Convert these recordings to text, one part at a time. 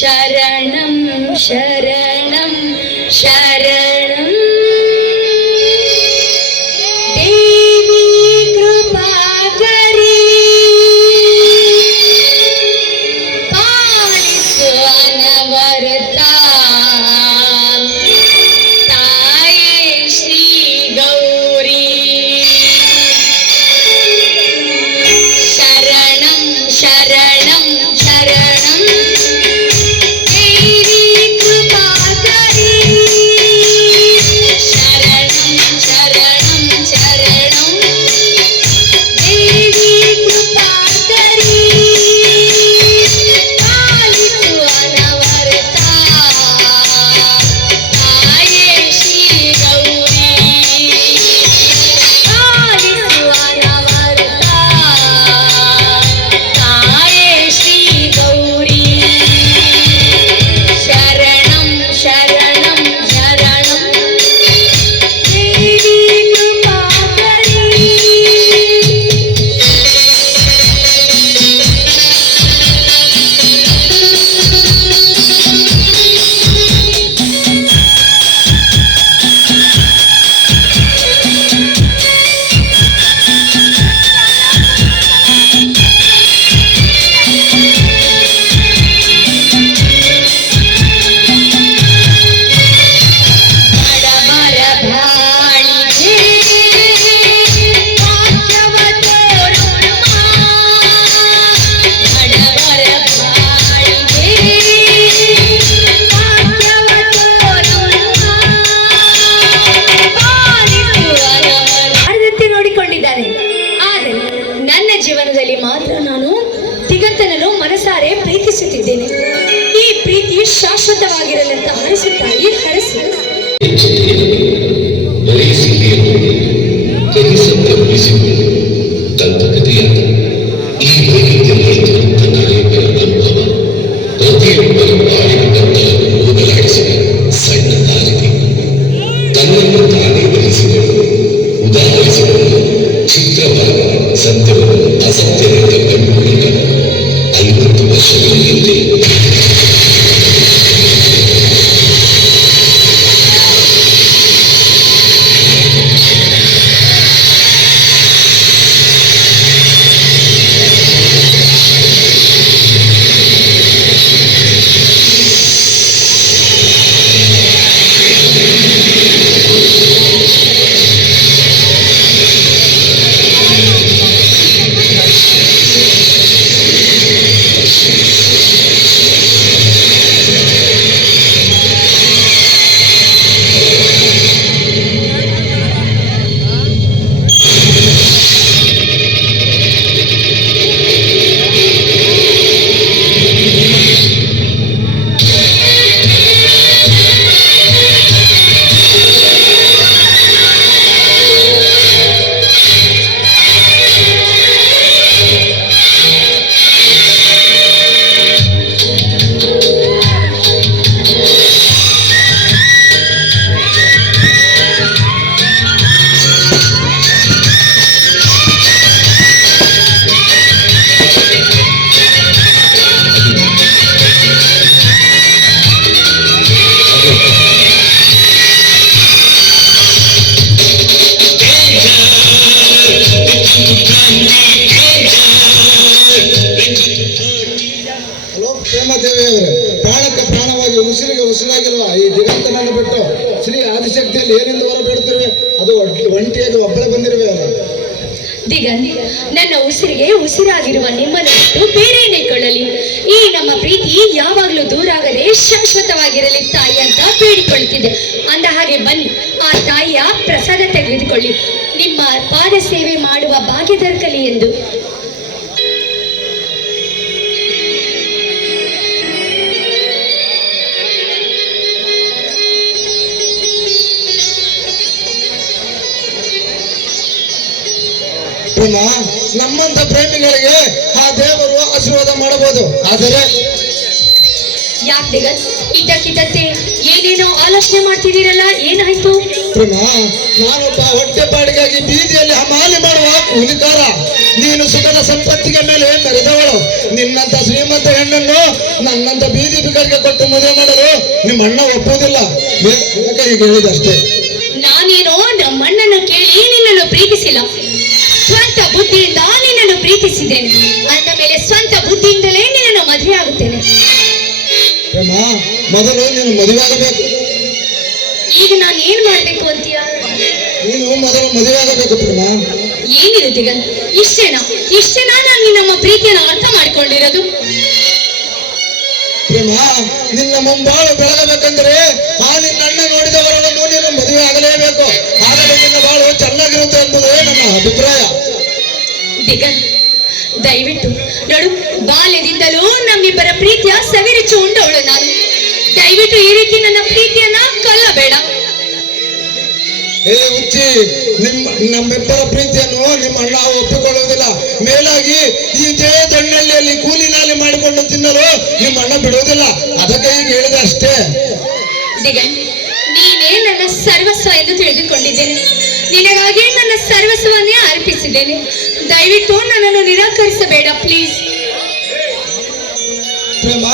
ಶರಣಂ ಶರಣಂ ಶರಣಂ ದೇವಿ ಕೃಪಾಕರಿ ಪಾಲಿಸು ಅನವರತ ತಾಯೇ ಶ್ರೀ ಗೌರಿ ಶರಣಂ ಶರಣಂ ಶರಣಂ ಜೀವನದಲ್ಲಿ ಮಾತ್ರ ನಾನು ದಿಗಂತನನ್ನು ಮನಸಾರೆ ಪ್ರೀತಿಸುತ್ತಿದ್ದೇನೆ. ಈ ಪ್ರೀತಿ ಶಾಶ್ವತವಾಗಿರಲೆಂತ ಹರಿಸುತ್ತಾಯಿ ಹರಸಿ ತನ್ನನ್ನು ತಾನೇ ಬಯಸಿದಳು, ಉದಾಹರಿಸಿದಳು. ಚಿತ್ರವಾದ ಸತ್ಯವನ್ನು ಅಸತ್ಯದಿಂದ ಕಂಡುಹಿಡಿದ 50 ವರ್ಷಗಳ ಹಿಂದೆ ಪ್ರಾಣಕ್ಕೆ ಪ್ರಾಣವಾಗಿ ಉಸಿರಿಗೆ ಉಸಿರಾಗಿರುವ ಈ ದಿಗಂತನನ್ನು ಬಿಟ್ಟು ಶ್ರೀ ಆದಿಶಕ್ತಿಯಲ್ಲಿ ಏನೆಂದು ಹೊರ ಬೇಡುತ್ತಿರುವೆ? ಅದು ಒಂಟಿಯಾಗಿ ಒಬ್ಬಳೆ ಬಂದಿರುವೆ. ದಿಗಂತ್, ನನ್ನ ಉಸಿರಿಗೆ ಉಸಿರಾಗಿರುವ ನಿಮ್ಮನ್ನು ಬಿಟ್ಟು ಬೇರೇನೇ ಕೊಳ್ಳಲಿ. ಈ ನಮ್ಮ ಪ್ರೀತಿ ಯಾವಾಗಲೂ ದೂರಾಗದೆ ಶಾಶ್ವತವಾಗಿರಲಿ ತಾಯಿ ಅಂತ ಬೇಡಿಕೊಳ್ಳುತ್ತಿದ್ದೆ. ಅಂದ ಹಾಗೆ ಬನ್ನಿ, ಆ ತಾಯಿಯ ಪ್ರಸಾದ ತೆಗೆದುಕೊಳ್ಳಿ. ನಿಮ್ಮ ಪಾದ ಸೇವೆ ಮಾಡುವ ಭಾಗ್ಯ ದೊರಕಲಿ ಎಂದು. ನಮ್ಮಂತ ಪ್ರೇಮಿಗಳಿಗೆ ಆ ದೇವರು ಆಶೀರ್ವಾದ ಮಾಡಬಹುದು, ಆದರೆ ಯಾಕೆ ದಿಗಂತ್ ಇದ್ದಕ್ಕಿದ್ದಂತೆ ಏನೇನೋ ಆಲೋಚನೆ ಮಾಡ್ತಿದ್ದೀರಲ್ಲ, ಏನಾಯ್ತು? ಪ್ರೇಮ, ನಾನೊಬ್ಬ ಹೊಟ್ಟೆಪಾಡಿಗಾಗಿ ಬೀದಿಯಲ್ಲಿ ಹಮಾಲಿ ಮಾಡುವ ಕೂಲಿಕಾರ. ನೀನು ಸುಖದ ಸಂಪತ್ತಿಗೆ ಮೇಲೆ ಮೆರೆದವಳು. ನಿನ್ನಂತ ಶ್ರೀಮಂತ ಹೆಣ್ಣನ್ನು ನನ್ನಂತ ಬೀದಿ ಬಿಗರಿಗೆ ಕೊಟ್ಟು ಮದುವೆ ಮಾಡಲು ನಿಮ್ಮ ಅಣ್ಣ ಒಪ್ಪುವುದಿಲ್ಲ. ಯಾಕೆ ಹೀಗೆ ಹೇಳಿದಷ್ಟೇ. ನಾನೇನೋ ನಮ್ಮಣ್ಣನ ಕೇಳಿ ನಿನ್ನನ್ನು ಪ್ರೀತಿಸಿಲ್ಲ, ಸ್ವಂತ ಬುದ್ಧಿಯಿಂದ ನಿನ್ನನ್ನು ಪ್ರೀತಿಸಿದ್ದೇನೆ. ಅಂದ ಮೇಲೆ ಸ್ವಂತ ಬುದ್ಧಿಯಿಂದಲೇ ನಿನ್ನನ್ನು ಮದುವೆ ಆಗುತ್ತೇನೆ. ಪ್ರೇಮ, ಮೊದಲು ನೀನು ಮದುವೆ ಆಗಬೇಕು. ಈಗ ನಾನು ಏನ್ ಮಾಡ್ಬೇಕು ಅಂತೀಯ? ನೀನು ಮೊದಲು ಮದುವೆ ಆಗಬೇಕು ಪ್ರೇಮ. ಏನಿದು ದಿಗಂತ್, ಇಷ್ಟೇನಾ ನಾನು ನಮ್ಮ ಪ್ರೀತಿಯನ್ನು ಅರ್ಥ ಮಾಡ್ಕೊಂಡಿರೋದು? ಪ್ರೇಮ, ನಿನ್ನ ಮುಂಬಾಳು ಬೆಳಗಬೇಕಂದ್ರೆ ಆ ನಿನ್ನ ಅಣ್ಣ ನೋಡಿದವರನ್ನು ನೀನು ಮದುವೆ ಆಗಲೇಬೇಕು. ಆಗಲೇ ನಿನ್ನ ಬಾಳು ಚೆನ್ನಾಗಿರುತ್ತೆ ಎಂಬುದೇ ನಮ್ಮ ಅಭಿಪ್ರಾಯ. ದಿಗಂತ್, ದಯವಿಟ್ಟು ನೋಡು, ಬಾಲ್ಯದಿಂದಲೂ ನಮ್ಮಿಬ್ಬರ ಪ್ರೀತಿಯ ಸವಿರುಚಿ ಉಂಡವಳು ನಾನು. ದಯವಿಟ್ಟು ಈ ರೀತಿ ನನ್ನ ಪ್ರೀತಿಯನ್ನ ಕೊಲ್ಲಬೇಡ. ಏ ಹುಚ್ಚಿ, ನಮ್ಮಿಬ್ಬರ ಪ್ರೀತಿಯನ್ನು ನಿಮ್ಮ ಅಣ್ಣ ಒಪ್ಪಿಕೊಳ್ಳುವುದಿಲ್ಲ. ಮೇಲಾಗಿ ಇದೇ ದೊಣ್ಣಳ್ಳಿಯಲ್ಲಿ ಕೂಲಿ ನಾಲಿ ಮಾಡಿಕೊಂಡು ತಿನ್ನಲು ನಿಮ್ಮ ಅಣ್ಣ ಬಿಡುವುದಿಲ್ಲ. ಅದಕ್ಕೆ ಈಗ ಹೇಳಿದೆ ಅಷ್ಟೇ. ದಿಗಂತ್, ನೀನೇ ನನ್ನ ಸರ್ವಸ್ವ ಎಂದು ತಿಳಿದುಕೊಂಡಿದ್ದೇನೆ. ನಿನಗಾಗಿ ನನ್ನ ಸರ್ವಸ್ವವನ್ನೇ ಅರ್ಪಿಸಿದ್ದೇನೆ. ದಯವಿಟ್ಟು ನನ್ನನ್ನು ನಿರಾಕರಿಸಬೇಡ ಪ್ಲೀಸ್. ಪ್ರೇಮ,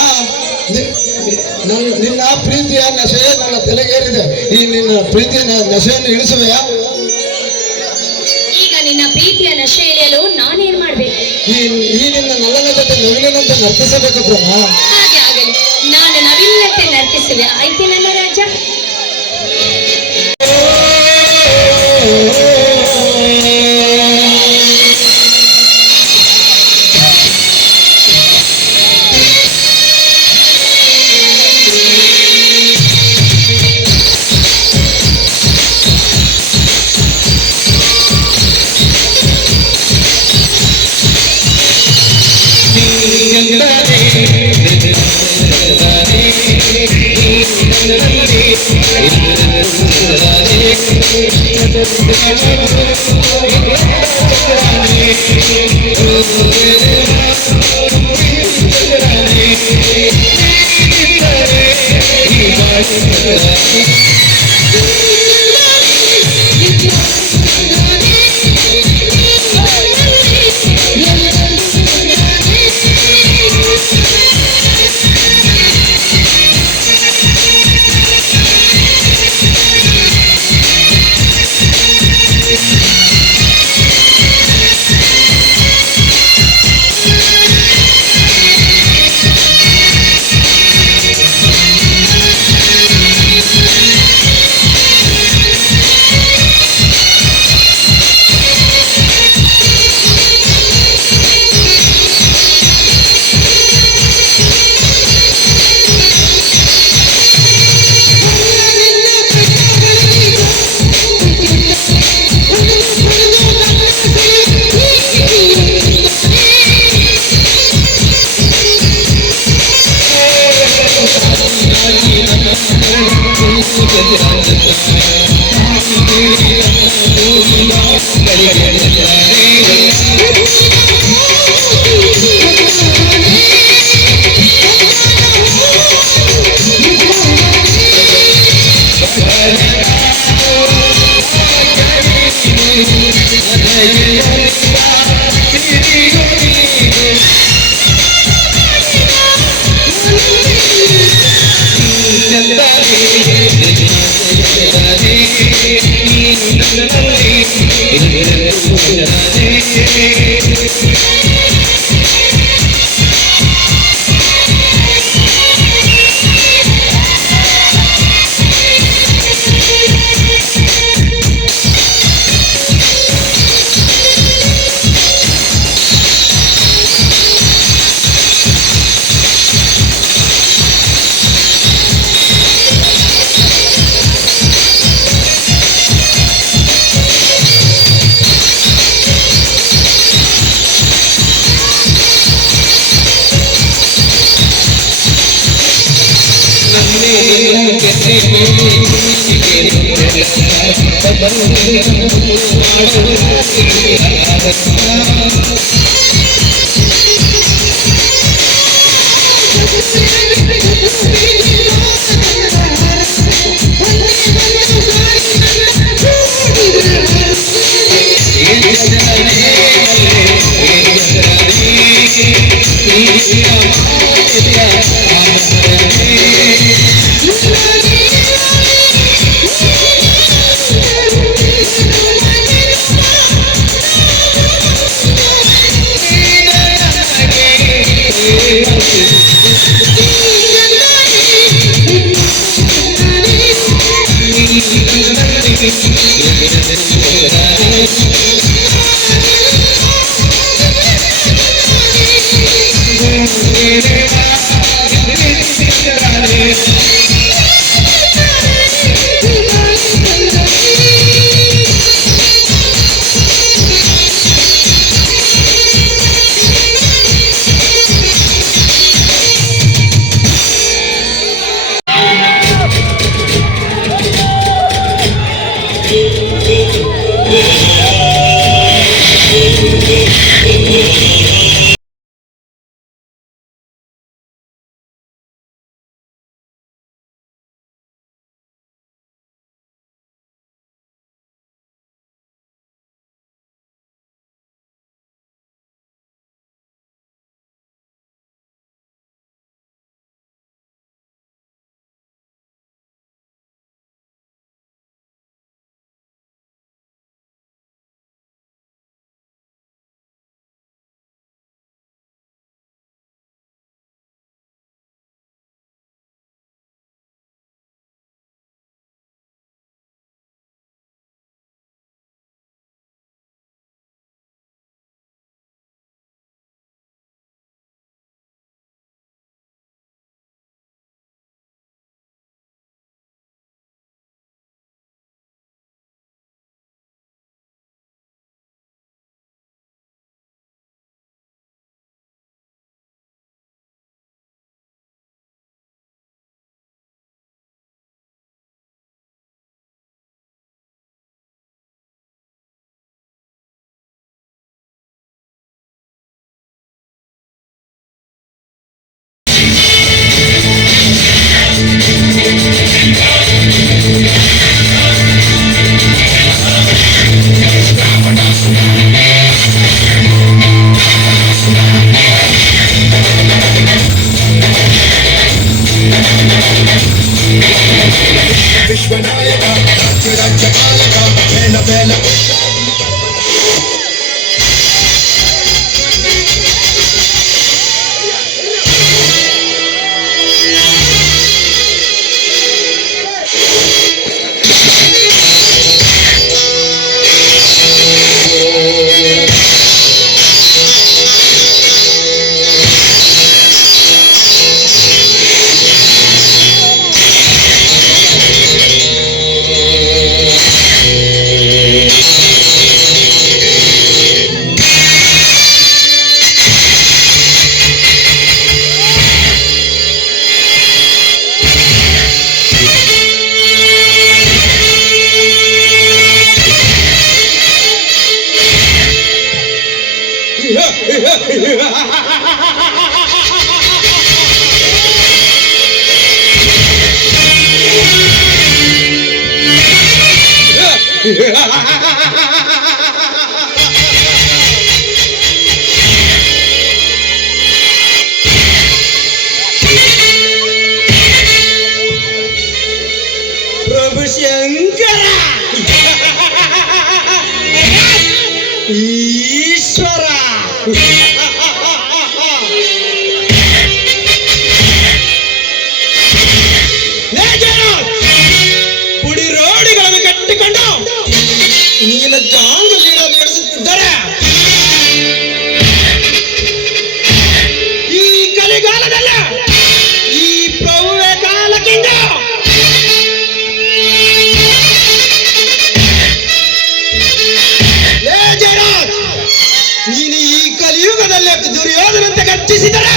ನಿನ್ನ ಪ್ರೀತಿಯ ನಶೆ ನನ್ನ ತಲೆಗೇರಿದೆ. ಈ ನಿನ್ನ ಪ್ರೀತಿಯ ನಶೆಯನ್ನು ಇಳಿಸುವೆಯಾ? ಈಗ ನಿನ್ನ ಪ್ರೀತಿಯ ನಶೆ ಇಳಿಯಲು ನಾನೇನ್ ಮಾಡ್ಬೇಕು? ಈ ನಿನ್ನ ನಲ್ಲನ ಜೊತೆ ನವಿಲಿನಂತೆ ನರ್ತಿಸಬೇಕು ಪ್ರೇಮ. ಹಾಗೆ ಆಗಲಿ, ನಾನು ನವಿಲಿನಂತೆ ನರ್ತಿಸುವೆ. ಆಯ್ತೆ ನನ್ನ ರಾಜ. Thank you. ವಿಶ್ವನಾಯಕ ರಾಜ್ಯ ಪಾಲಕ ಬೇಲ ಬೇಲ ಪ್ರಭು ಶಂಕರ ಈಶ್ವರ ಪುಡಿ ರೋಡಿಗಳನ್ನು ಕಟ್ಟಿಕೊಂಡು ನೀನು ಜಾಂಗ ಲೀಡ ನಡೆಸುತ್ತಿದ್ದರೆ ಈ ಕಲಿಗಾಲದಲ್ಲ ಈ ಪ್ರಭುವೆ ಕಾಲಕ್ಕಿಂದ ನೀನು ಈ ಕಲಿಯುಗದಲ್ಲಿ ದುರ್ಯೋಧನಂತೆ ಗರ್ಜಿಸಿದರೆ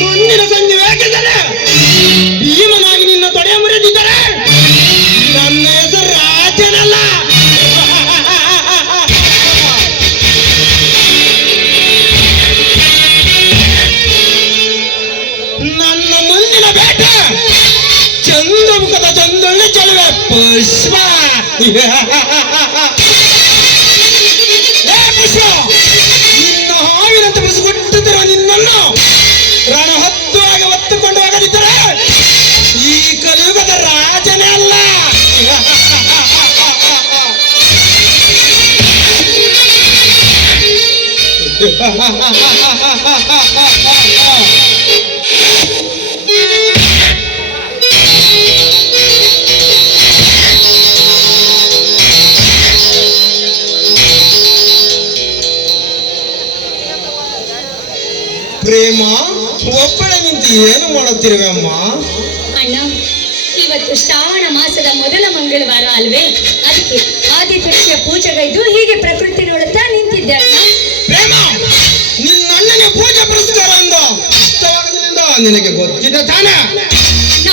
ಮುಂದಿನ ಸನ್ನಿವೇಶದಲ್ಲಿ ಭೀಮನಾಗಿ ನಿನ್ನ ತೊಡೆ ಮುರಿದಿದ್ದರೆ ನನ್ನ ಹೆಸರು ರಾಜನಲ್ಲ. ನನ್ನ ಮುಂದಿನ ಬೇಟೆ ಚಂದ್ರಮುಖದ ಚಂದ್ರನ ಚೆಲುವೆ ಪುಷ್ಪ. ಪುಷ್ಪ ನಿನ್ನ ಹಾವಿನಂತೆ ಬಿಸಿಗುಟ್ಟುತ್ತಿರುವ ನಿನ್ನನ್ನು ರಣ ಹತ್ತುವಾಗಿ ಹೊತ್ತುಕೊಂಡು ಹೋಗದಿದ್ದರೆ ಈ ಕಲಿಯುಗದ ರಾಜನೇ ಅಲ್ಲ. ಪ್ರೇಮ, ಒಬ್ಬಳೆ ನಿಂತು ಏನು ಮಾಡುತ್ತಿರುವೆ ಅಮ್ಮ? ಅಣ್ಣ, ಇವತ್ತು ಶ್ರಾವಣ ಮಾಸದ ಮೊದಲ ಮಂಗಳವಾರ ಅಲ್ವೇ? ಅದಕ್ಕೆ ಆದಿತ್ಯ ಪೂಜೆಗೈದು ಹೀಗೆ ಪ್ರಕೃತಿ ನೋಡುತ್ತಾ ನಿಂತಿದ್ದೆ ಅಣ್ಣ. ಪ್ರೇಮ, ನಿನ್ನ ಅಣ್ಣನ ಪೂಜೆ ಪುರಸ್ಕಾರ ಅಂದ ಇಷ್ಟವಾಗಲಿಲ್ಲ, ನಿನಗೆ ಗೊತ್ತಿದೆ ತಾನೆ? ಅಣ್ಣ,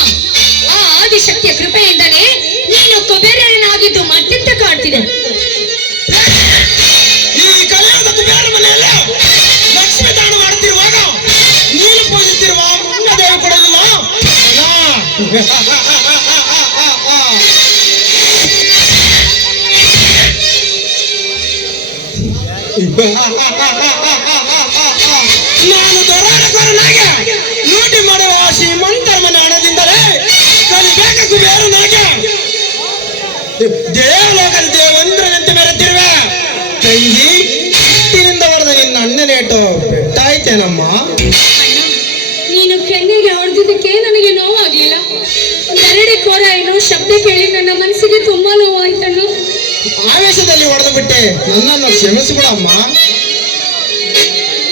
ಆ ಆದಿಶಕ್ತಿಯ ಕೃಪೆಯಿಂದಲೇ ನೀನು ಕುಬೇರನಾಗಿದ್ದು ಮತ್ತೆಂತ ಕಾಡ್ತಿದೆ. ಈ ಕಲ್ಯಾಣದ ಕುಬೇರ ಮನೆಯಲ್ಲಿ ಲಕ್ಷ್ಮಿ ದಾನ ಮಾಡುತ್ತಿರುವಾಗ ನೀನು ಪೂಜಿಸಿರುವ ದೇವ ಕೊಡಲಿಲ್ಲ ನಾನು ದೊರೆಯನಾಗೆ ಲೂಟಿ ಮಾಡುವ ಶ್ರೀಮಂತರ ಮನೆ ಹಣದಿಂದಲೇ ಕಲಿಬೇಕ ಕುಬೇರನಾಗೆ ದೇವಲೋಕದ ದೇವಂದ್ರನಂತೆ ಮೆರೆತಿರುವೆ. ತಂಗಿ, ಹುಟ್ಟಿನಿಂದ ಹೊಡೆದ ನಿನ್ನ ಅಣ್ಣನೇಟು ಬೆಟ್ಟಾಯ್ತೇನಮ್ಮ? ಅಣ್ಣ, ನೀನು ಕೆನ್ನೆಗೆ ಹೊಡೆದಿದ್ದಕ್ಕೆ ನನಗೆ ನೋವಾಗ್ಲಿಲ್ಲ. ನೆರಡೆ ಕೋರ ಏನೋ ಶಬ್ದ ಕೇಳಿ ನನ್ನ ಮನಸ್ಸಿಗೆ ತುಂಬಾ ನೋವಾಯ್ತಣ್ಣ. ಆವೇಶದಲ್ಲಿ ಹೊಡೆದು ಬಿಟ್ಟೆ, ನನ್ನನ್ನು ಕ್ಷಮಿಸಿಬಿಡಮ್ಮ.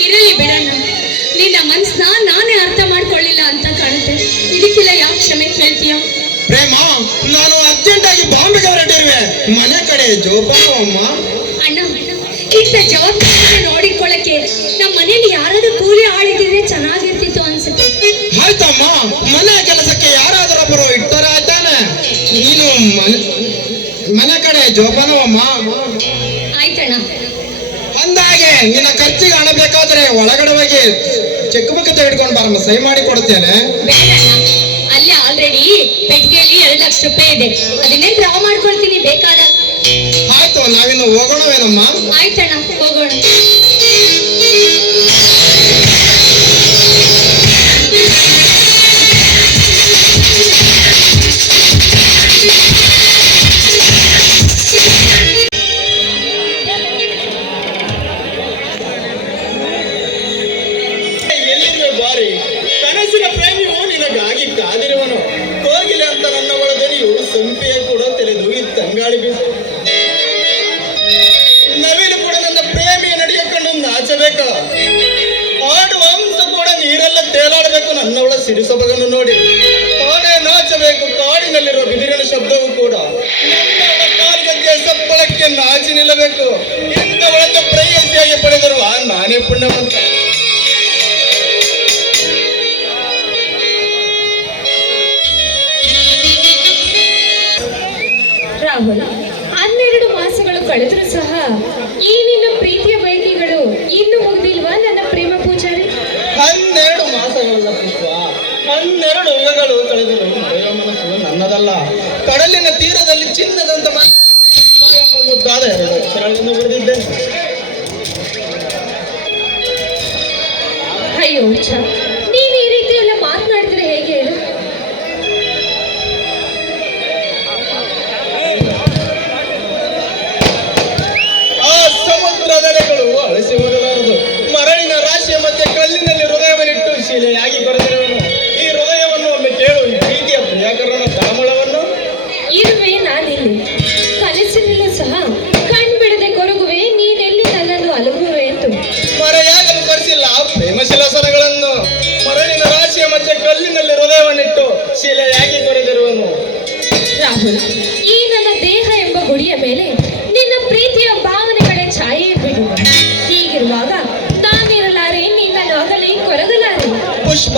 ಇರಲಿ ಬಿಡಣ್ಣ, ನಿನ್ನ ಮನಸ್ಸನ್ನ ನಾನೇ ಅರ್ಥ ಮಾಡ್ಕೊಳ್ಳಿಲ್ಲ ಅಂತ ಕಾಣುತ್ತೆ. ಇದಕ್ಕೆಲ್ಲ ಯಾಕೆ ಕ್ಷಮೆ ಕೇಳ್ತೀಯ? ಪ್ರೇಮ, ನಾನು ಅರ್ಜೆಂಟಾಗಿ ಬಾಂಬೆಗೆ ಹೊರಟಿರುವೆ. ಮನೆ ಕಡೆ ಜೋಪಾನವಮ್ಮ. ಅಣ್ಣ, ಇಂಥ ಜವಾಬ್ದಾರಿ ನೋಡಿಕೊಳ್ಳಕ್ಕೆ ನಮ್ಮ ಮನೇಲಿ ಯಾರಾದ್ರೂ ಕೂಲಿ ಆಳಿದ್ರೆ ಚೆನ್ನಾಗಿರ್ತಿತ್ತು ಅನ್ಸುತ್ತೆ. ಆಯ್ತಮ್ಮ, ಮನೆ ಕೆಲಸಕ್ಕೆ ಯಾರಾದರೊಬ್ಬರು ಇಟ್ಟರೆ ಆಯ್ತಾನೆ. ನೀನು ಮನೆ ಕಡೆ ಜೋಪಾನವಮ್ಮ. ಆಯ್ತಣ್ಣ. ಅಂದಾಗೆ ನಿನ್ನ ಖರ್ಚಿಗೆ ಹಣ ಬೇಕಾದ್ರೆ ಒಳಗಡೆ ಹೋಗಿ ಚೆಕ್ ಬುಕ್ ತೆಗೆದುಕೊಂಡು ಬಾರಮ್ಮ, ಸಹಿ ಮಾಡಿ ಕೊಡ್ತೇನೆ. ಬೇಡಣ್ಣ, ಅಲ್ಲೇ ಆಲ್ರೆಡಿ ಪೆಟ್ಟಿಗೆಯಲ್ಲಿ 2 ಲಕ್ಷ ರೂಪಾಯಿ ಇದೆ. ಅದನ್ನೇ ಡ್ರಾ ಮಾಡ್ಕೊಳ್ತೀನಿ ಬೇಕಾದ. ಆಯ್ತು, ನಾವಿನ್ನು ಹೋಗೋಣವೇನಮ್ಮ? ಆಯ್ತಣ್ಣ, ಹೋಗೋಣ. ಎಲ್ಲಿರುವೆ ಬಾರಿ, ಕನಸಿನ ಪ್ರೇಮಿಯು ನಿನಗಾಗಿ ಕಾದಿರುವನು. ಕೋಗಿಲೆ ಅಂತ ನನ್ನ ಒಳ ಧ್ವನಿಯು ಸಂಪಿಯ ಕೂಡ ತೆರೆದು ಈ ತಂಗಾಳಿ ಬೀಸು. ನವಿಲು ಕೂಡ ನನ್ನ ಪ್ರೇಮಿಯ ನಡೆಯ ಕಂಡು ನಾಚಬೇಕ. ಆಡುವ ಹಂಸ ಕೂಡ ನೀರೆಲ್ಲ ತೇಲಾಡಬೇಕು ನನ್ನವಳ ಸಿರಿಸೊಬಗನ್ನು ನೋಡಿ. ಆನೆ ನಾಚಬೇಕು, ಕಾಡಿನಲ್ಲಿರುವ ಬಿದಿರಿನ ಶಬ್ದವೂ ಕೂಡ ನನ್ನವಳ ಕಾಲ್ಗಜ್ಜೆಯ ಸಪ್ಪಳಕ್ಕೆ ನಾಚಿ ನಿಲ್ಲಬೇಕು. ಇಂಥವಳನ್ನು ಪ್ರೇಯಸಿಯಾಗಿ ಪಡೆದರು ನಾನೇ ಪುಣ್ಯವಂತ. ರಾಹುಲ್, 12 ಮಾಸಗಳು ಕಳೆದರೂ ಸಹ ಈ ನಿನ್ನ ಪ್ರೀತಿಯ ಬಯಕೆಗಳು ಇನ್ನೂ ಮುಗಿದಿಲ್ವಾ ನನ್ನ ಪ್ರೇಮ ಪೂಜಾರಿ? 12 ಮಾಸಗಳಲ್ಲ ಪುಷ್ಪ, 12 ಯುಗಗಳು ಕಳೆದರು ಮರೆಯುವ ಮನಸ್ಸು ನನ್ನದಲ್ಲ. ಕಡಲಿನ ತೀರದಲ್ಲಿ ಚಿನ್ನದಂತ ಮುದ್ದಾದ 2 ಅಕ್ಷರಗಳನ್ನು ಬರೆದಿದ್ದೇನೆ. ಅಯ್ಯೋ ಹುಚ್ಚ, ನೀನು ಈ ರೀತಿ ಎಲ್ಲ ಮಾತನಾಡಿದ್ರೆ ಹೇಗೆ ಹೇಳು? ಆ ಸಮುದ್ರದಲೆಗಳು ಅಳಿಸಿ ಹೋಗಲಾರದು. ಮರಳಿನ ರಾಶಿಯ ಮಧ್ಯೆ ಕಲ್ಲಿನಲ್ಲಿ ಹೃದಯವನ್ನಿಟ್ಟು ಶಿಲೆಯಾಗಿ ಕೊರೆದಿರುವನು. ಈ ಹೃದಯವನ್ನು ಒಮ್ಮೆ ಕೇಳು, ಈ ಪ್ರೀತಿಯ ಪ್ರಿಯಾಕರನ ತಳಮಳವನ್ನು. ಇರುವೆ ನಾನಿಲ್ಲಿ, ಕನಸಿನಲ್ಲೂ ಸಹ ಕಣ್ಬಿಡದೆ ಕೊರಗುವೆ ನೀನೆಲ್ಲಿ ನನ್ನನ್ನು ಅಲುಗುವೆ ಎಂದು. ಮರೆಯಾಗಲು ಬರೆಸಿಲ್ಲ ಪ್ರೇಮ ಶಿಲಾಸನಗಳನ್ನು. ಮರಳಿನ ರಾಶಿಯ ಮಧ್ಯೆ ಕಲ್ಲಿನಲ್ಲಿ ಹೃದಯವನ್ನಿಟ್ಟು ಶಿಲೆಯಾಗಿ ಕೊರೆದಿರುವನು. ರಾಹುಲ್, ಈ ನನ್ನ ದೇಹ ಎಂಬ ಗುಡಿಯ ಮೇಲೆ ನಿನ್ನ ಪ್ರೀತಿಯ ಭಾವನೆಗಳ ಛಾಯೆ ಬಿಡುವೆ. ಹೀಗಿರುವಾಗ ನಾನಿರಲಾರೆ, ನಿನ್ನನ್ನು ಅಗಲಿ ಕೊರಗಲಾರೆ. ಪುಷ್ಪ,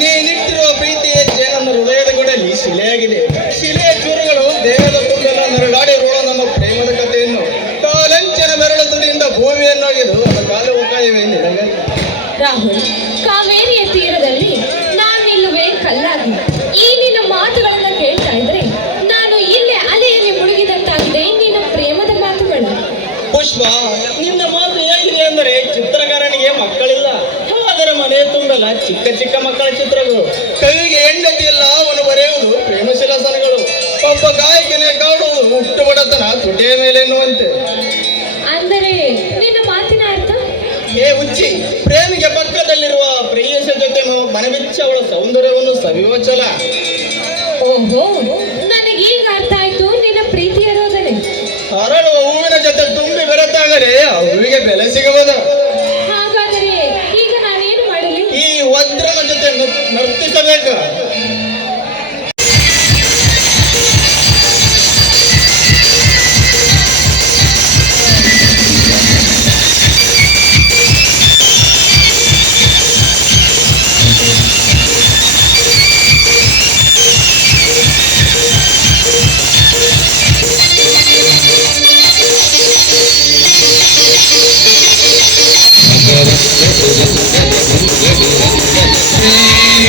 ನೀನಿಟ್ಟಿರುವ ಪ್ರೀತಿಯ ಹೆಜ್ಜೆ ನನ್ನ ಹೃದಯದ ಗುಡಲಿ ಶಿಲೆಯಾಗಿದೆ. ಶಿಲೆಯ ಚೂರುಗಳು ದೇಹದ ತುಂಬೆಲ್ಲ ನರಳಾಡಿರುವ ನಮ್ಮ ಪ್ರೇಮದ ಕಥೆಯನ್ನು ಕಾಲಂಚನ ಬೆರಳ ತುದಿಯಿಂದ ಭೂಮಿಯನ್ನಾಗಿದು ಅದರ ಕಾಲ ಉಪಾಯವೇ ನಿನಗೆ. ರಾಹುಲ್, ಕಾವೇರಿಯ ತೀರದಲ್ಲಿ ನಾನು ನಿಲ್ಲುವೆ ಕಲ್ಲಾಗಿ. ಈ ನಿನ್ನ ಮಾತುಗಳನ್ನ ಕೇಳ್ತಾ ಇದ್ರೆ ನಾನು ಇಲ್ಲೇ ಅಲೆಯಲ್ಲಿ ಮುಳುಗಿದಂತಾಗಿದೆ ನಿನ್ನ ಪ್ರೇಮದ ಮಾತುಗಳು. ಪುಷ್ಪ, ನಿನ್ನ ಮಾತು ಹೇಗಿದೆ ಅಂದರೆ ಚಿತ್ರಕಾರನಿಗೆ ಮಕ್ಕಳಿಲ್ಲ, ಅದರ ಮನೆಯ ತುಂಬೆಲ್ಲ ಚಿಕ್ಕ ಚಿಕ್ಕ ಮಕ್ಕಳ ಚಿತ್ರಗಳು. ಕವಿಗೆ ಹೆಂಡತಿಯಲ್ಲ, ಅವನು ಬರೆಯುವುದು ಪ್ರೇಮ ಶಿಲಾಸನಗಳು. ಒಬ್ಬ ಗಾಯಕನೇ ಕಾಡುವುದು ಹುಟ್ಟು ಬಡತನ ತುಟಿಯ ಮೇಲೆ ಎನ್ನುವಂತೆ. ಅಂದರೆ ನಿನ್ನ ಮಾತಿನ ಅರ್ಥ? ಹೇ ಉಚ್ಚಿ, ಪ್ರೇಮಿಗೆ ಪಕ್ಕದಲ್ಲಿರುವ ಪ್ರೇಯಸ ಜೊತೆ ಮನಬಿಚ್ಚ ಅವಳ ಸೌಂದರ್ಯವನ್ನು ಸವಿಯುವ ಛಲ. ಓಹೋ, ನನಗೀಗ ಅರ್ಥ ಆಯ್ತು ನಿನ್ನ ಪ್ರೀತಿಯ ರೋದನೆ. ಅರಳುವ ಹೂವಿನ ಜೊತೆ ತುಂಬಿ ಬೆರೆತಾಗಲೇ ಆ ಹೂವಿಗೆ ಬೆಲೆ ಸಿಗಬಹುದು. ಹಾಗಾದರೆ ಈಗ ನಾನೇನು ಮಾಡಲಿ? ಈ ವಜ್ರನ ಜೊತೆ ನರ್ತಿಸಬೇಕು. ಪ್ರೇಮ